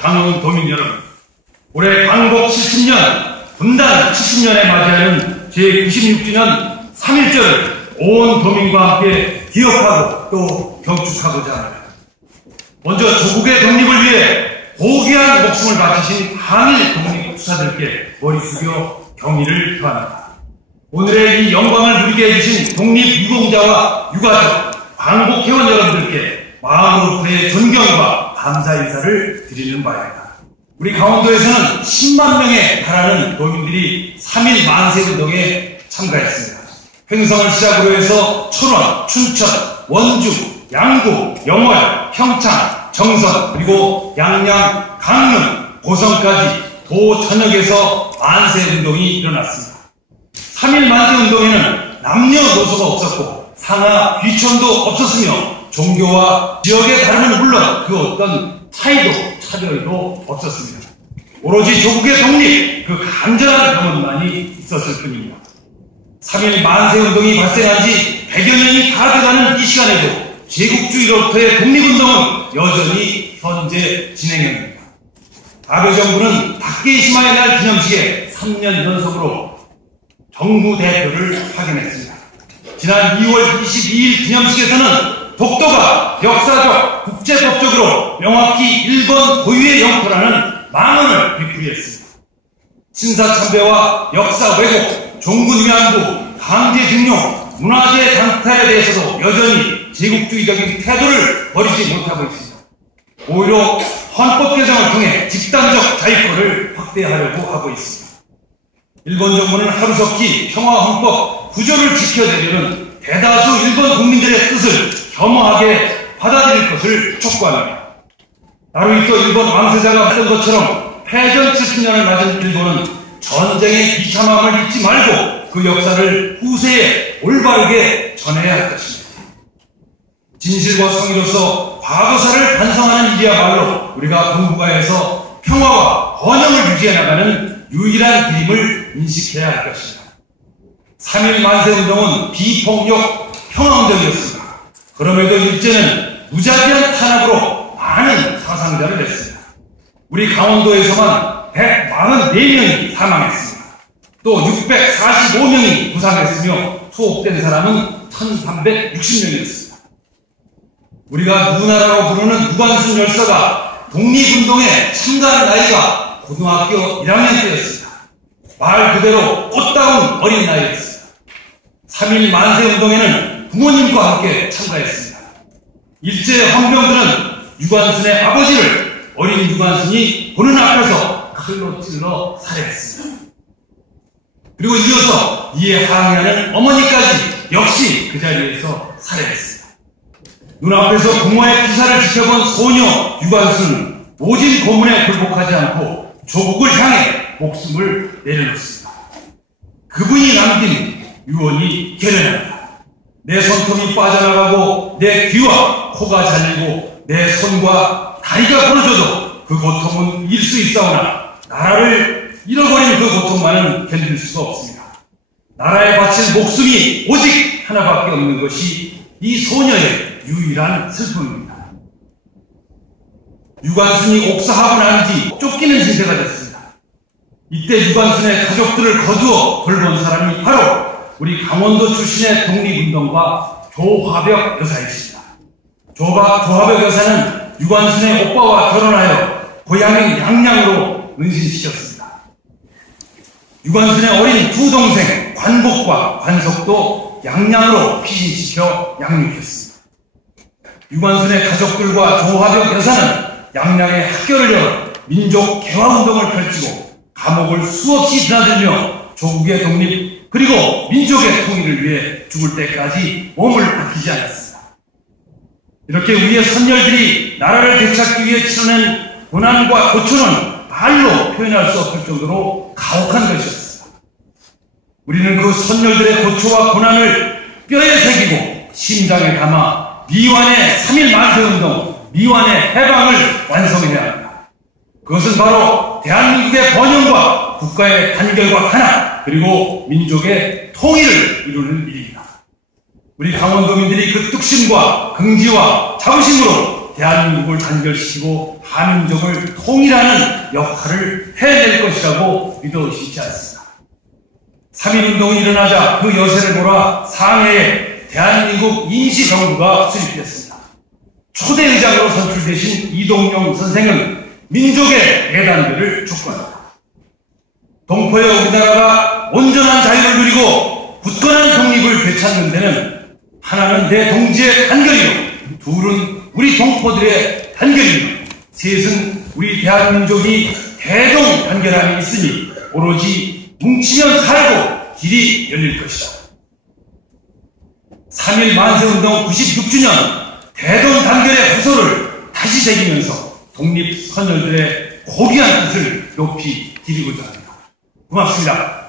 강원 도민 여러분, 올해 광복 70년, 분단 70년에 맞이하는 제96주년 3.1절을 온 도민과 함께 기억하고 또 경축하고자 합니다. 먼저 조국의 독립을 위해 고귀한 목숨을 바치신 한일 독립투사들께 머리 숙여 경의를 표합니다. 오늘의 이 영광을 누리게 해주신 독립유공자와 유가족, 광복회원 여러분들께 마음으로부터의 존경과 감사 인사를 드리는 바입니다. 우리 강원도에서는 10만 명에 달하는 도민들이 3일 만세운동에 참가했습니다. 횡성을 시작으로 해서 철원, 춘천, 원주, 양구, 영월, 평창, 정선, 그리고 양양, 강릉, 고성까지 도 전역에서 만세운동이 일어났습니다. 3일 만세운동에는 남녀노소가 없었고 상하, 귀천도 없었으며 종교와 지역의 다름은 물론 그 어떤 차이도 차별도 없었습니다. 오로지 조국의 독립, 그 간절한 병원만이 있었을 뿐입니다. 3일 만세운동이 발생한 지 100여 년이 다 돼가는 이 시간에도 제국주의로부터의 독립운동은 여전히 현재 진행형입니다. 아베 정부는 닭게이시마의 날 기념식에 3년 연속으로 정부 대표를 확인했습니다. 지난 2월 22일 기념식에서는 독도가 역사적, 국제법적으로 명확히 일본 고유의 영토라는 망언을 되풀이했습니다. 신사참배와 역사 왜곡, 종군 위안부, 강제 징용, 문화재 강탈에 대해서도 여전히 제국주의적인 태도를 버리지 못하고 있습니다. 오히려 헌법 개정을 통해 집단적 자유권을 확대하려고 하고 있습니다. 일본 정부는 하루속히 평화헌법 구조를 지켜내려는 대다수 일본 국민들의 뜻을 겸허하게 받아들일 것을 촉구합니다. 나루히토 일본 왕세자가 했던 것처럼 패전 70년을 맞은 일본은 전쟁의 비참함을 잊지 말고 그 역사를 후세에 올바르게 전해야 할 것입니다. 진실과 성의로서 과거사를 반성하는 일이야말로 우리가 동북아에서 평화와 번영을 유지해 나가는 유일한 길임을 인식해야 할 것입니다. 3일 만세운동은 비폭력 평화운동이었습니다. 그럼에도 일제는 무자비한 탄압으로 많은 사상자를 냈습니다. 우리 강원도에서만 144명이 사망했습니다. 또 645명이 부상했으며 투옥된 사람은 1360명이었습니다. 우리가 누나라고 부르는 무관순 열사가 독립운동에 참가한 나이가 고등학교 1학년 때였습니다. 말 그대로 꽃다운 어린 나이였습니다. 3일 만세운동에는 부모님과 함께 참가했습니다. 일제 헌병들은 유관순의 아버지를 어린 유관순이 보는 앞에서 칼로 찔러 살해했습니다. 그리고 이어서 이에 항의하는 어머니까지 역시 그 자리에서 살해했습니다. 눈앞에서 부모의 기사를 지켜본 소녀 유관순은 모진 고문에 굴복하지 않고 조국을 향해 목숨을 내려놓습니다. 그분이 남긴 유언이 결연합니다. 내 손톱이 빠져나가고 내 귀와 코가 잘리고 내 손과 다리가 부러져도 그 고통은 이길 수 있사오나 나라를 잃어버린 그 고통만은 견딜 수가 없습니다. 나라에 바친 목숨이 오직 하나밖에 없는 것이 이 소녀의 유일한 슬픔입니다. 유관순이 옥사하고 난 뒤 쫓기는 신세가 됐습니다. 이때 유관순의 가족들을 거두어 돌본 사람이 바로 우리 강원도 출신의 독립운동가 조화벽 여사이십니다. 조화, 조화벽 여사는 유관순의 오빠와 결혼하여 고향인 양양으로 은신시켰습니다. 유관순의 어린 두 동생 관복과 관석도 양양으로 피신시켜 양육했습니다. 유관순의 가족들과 조화벽 여사는 양양에 학교를 열어 민족 개화운동을 펼치고 감옥을 수없이 드나들며 조국의 독립 그리고 민족의 통일을 위해 죽을 때까지 몸을 아끼지 않았습니다. 이렇게 우리의 선열들이 나라를 되찾기 위해 치러낸 고난과 고초는 말로 표현할 수 없을 정도로 가혹한 것이었습니다. 우리는 그 선열들의 고초와 고난을 뼈에 새기고 심장에 담아 미완의 3일 만세운동, 미완의 해방을 완성해야 합니다. 그것은 바로 대한민국의 번영과 국가의 단결과 하나, 그리고 민족의 통일을 이루는 일입니다. 우리 강원도민들이 그 뚝심과 긍지와 자부심으로 대한민국을 단결시키고 한민족을 통일하는 역할을 해낼 것이라고 믿어 의심치 않습니다. 3.1운동이 일어나자 그 여세를 몰아 상해에 대한민국 임시정부가 수립됐습니다. 초대 의장으로 선출되신 이동영 선생은 민족의 대단결을 촉구합니다. 동포의 우리나라가 온전한 자유를 누리고 굳건한 독립을 되찾는 데는 하나는 내 동지의 단결이요 둘은 우리 동포들의 단결이요 셋은 우리 대한민족이 대동 단결함이 있으니 오로지 뭉치면 살고 길이 열릴 것이다. 3일 만세운동 96주년 대동 단결의 후소를 다시 새기면서 독립선열들의 고귀한 뜻을 높이 기리고자 합니다. 고맙습니다.